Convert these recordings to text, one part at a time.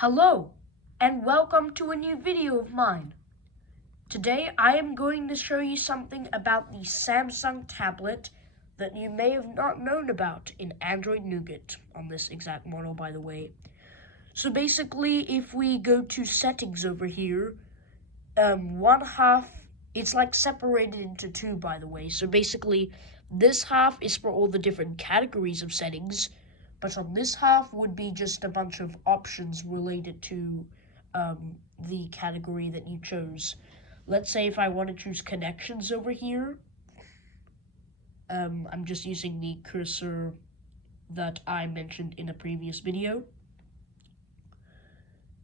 Hello, and welcome to a new video of mine. Today I am going to show you something about the Samsung tablet that you may have not known about in Android Nougat, on this exact model by the way. So basically, if we go to settings over here, one half, it's like separated into two by the way. So basically, this half is for all the different categories of settings, but on this half would be just a bunch of options related to the category that you chose. Let's say if I want to choose connections over here, I'm just using the cursor that I mentioned in a previous video.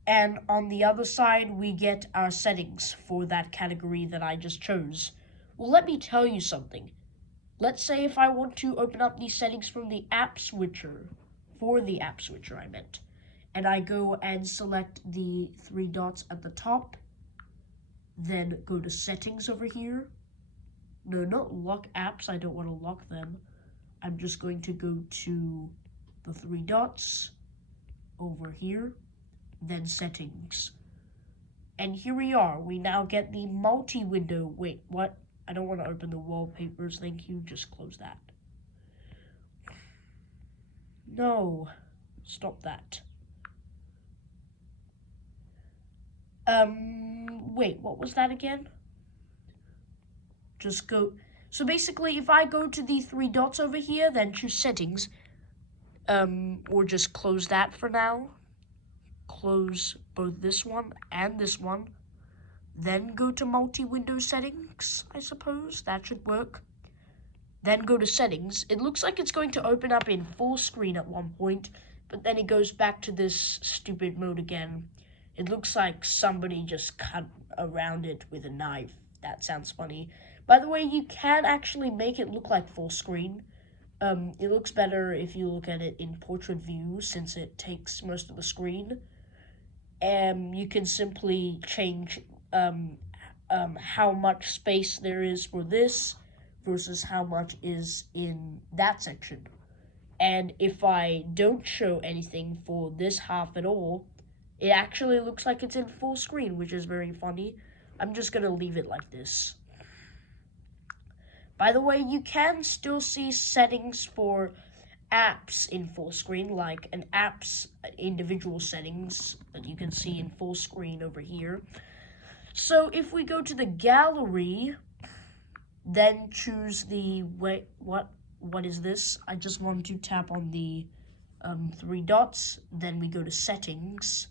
And on the other side, we get our settings for that category that I just chose. Well, let me tell you something. Let's say if I want to open up these settings from the app switcher, I meant, and I go and select the three dots at the top, then go to settings over here. No, not lock apps, I don't want to lock them. I'm just going to go to the three dots over here, then settings. And here we are, we now get the multi-window. Wait, what? I don't want to open the wallpapers, thank you, just close that. No, stop that. Wait, what was that again? Just go, so basically if I go to the three dots over here, then choose settings, or just close that for now. Close both this one and this one. Then go to multi-window settings, I suppose, that should work. Then go to settings. It looks like it's going to open up in full screen at one point, but then it goes back to this stupid mode again. It looks like somebody just cut around it with a knife. That sounds funny. By the way, you can actually make it look like full screen. It looks better if you look at it in portrait view since it takes most of the screen. And you can simply change how much space there is for this versus how much is in that section. And if I don't show anything for this half at all, it actually looks like it's in full screen, which is very funny. I'm just going to leave it like this. By the way, you can still see settings for apps in full screen, like an app's individual settings that you can see in full screen over here. So if we go to the gallery, then choose the, wait, what is this? I just want to tap on the three dots, then we go to settings.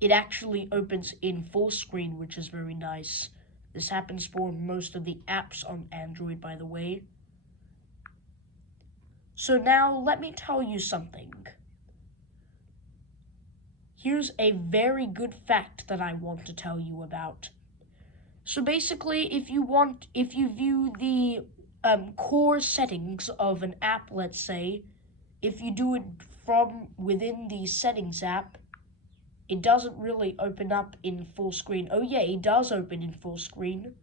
It actually opens in full screen, which is very nice. This happens for most of the apps on Android, by the way. So now let me tell you something. Here's a very good fact that I want to tell you about. So basically, if you view the core settings of an app, let's say, if you do it from within the settings app, it doesn't really open up in full screen. Oh yeah, it does open in full screen.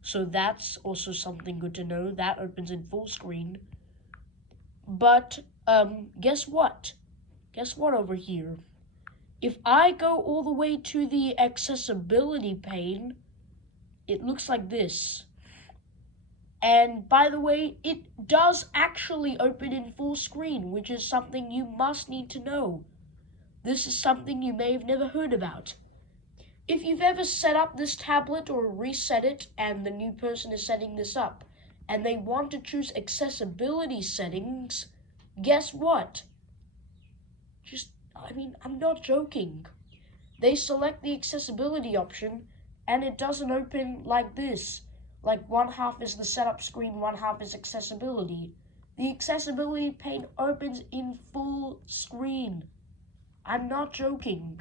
So that's also something good to know. That opens in full screen. But guess what? Guess what over here? If I go all the way to the accessibility pane, it looks like this. And by the way, it does actually open in full screen, which is something you must need to know. This is something you may have never heard about. If you've ever set up this tablet or reset it and the new person is setting this up and they want to choose accessibility settings, guess what? I'm not joking. They select the accessibility option and it doesn't open like this. Like one half is the setup screen, one half is accessibility. The accessibility pane opens in full screen. I'm not joking.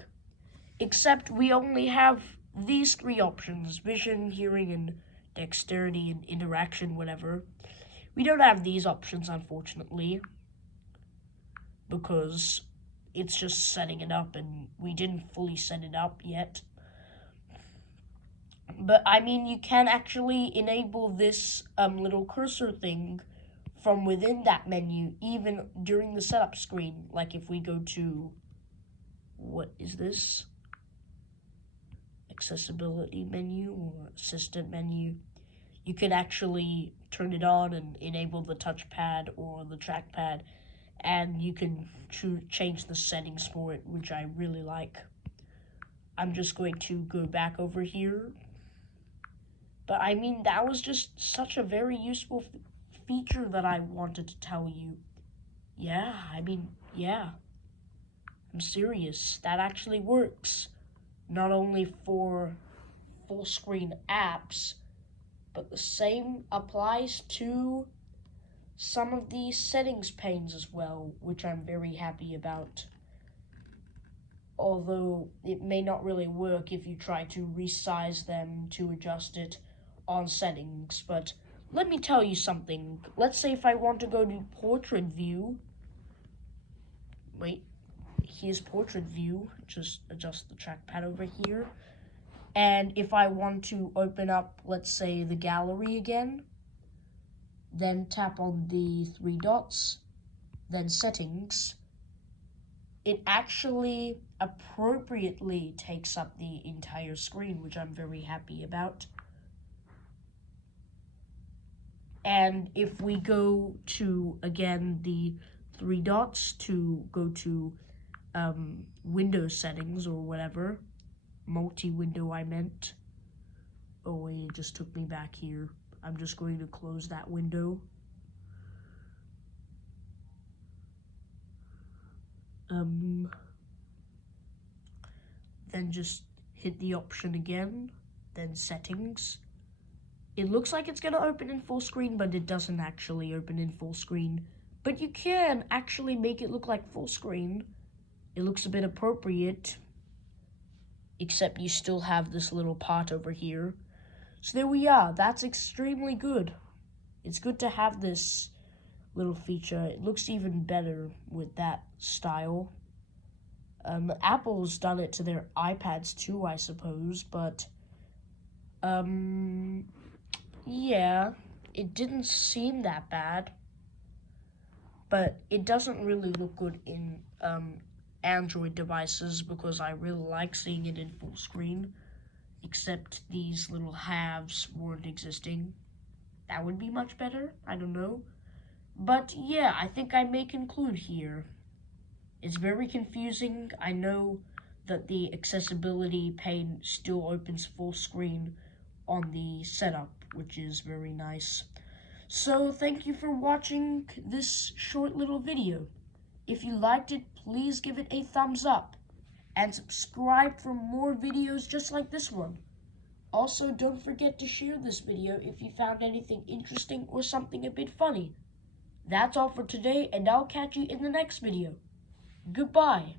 Except we only have these three options: vision, hearing, and dexterity and interaction, whatever. We don't have these options, unfortunately, because it's just setting it up and we didn't fully set it up yet. But I mean, you can actually enable this little cursor thing from within that menu, even during the setup screen. Like if we go to what is this? Accessibility menu or assistant menu. You can actually turn it on and enable the touchpad or the trackpad, and you can change the settings for it, which I really like. I'm just going to go back over here. But I mean, that was just such a very useful feature that I wanted to tell you. Yeah, I mean, yeah. I'm serious. That actually works. Not only for full screen apps, but the same applies to some of the settings panes as well, which I'm very happy about. Although it may not really work if you try to resize them to adjust it on settings. But let me tell you something. Let's say if I want to go to portrait view. Wait, here's portrait view. Just adjust the trackpad over here. And if I want to open up, let's say, the gallery again, then tap on the 3 dots, then settings, it actually appropriately takes up the entire screen, which I'm very happy about. And if we go to, again, the 3 dots to go to window settings or whatever, multi-window I meant. Oh wait, it just took me back here. I'm just going to close that window. Then just hit the option again, then settings. It looks like it's gonna open in full screen, but it doesn't actually open in full screen. But you can actually make it look like full screen. It looks a bit appropriate, except you still have this little part over here. So there we are. That's extremely good. It's good to have this little feature. It looks even better with that style. Apple's done it to their iPads too, I suppose, but yeah, it didn't seem that bad. But it doesn't really look good in Android devices because I really like seeing it in full screen, except these little halves weren't existing. That would be much better, I don't know. But yeah, I think I may conclude here. It's very confusing. I know that the accessibility pane still opens full screen on the setup, which is very nice. So thank you for watching this short little video. If you liked it, please give it a thumbs up and subscribe for more videos just like this one. Also, don't forget to share this video if you found anything interesting or something a bit funny. That's all for today, and I'll catch you in the next video. Goodbye.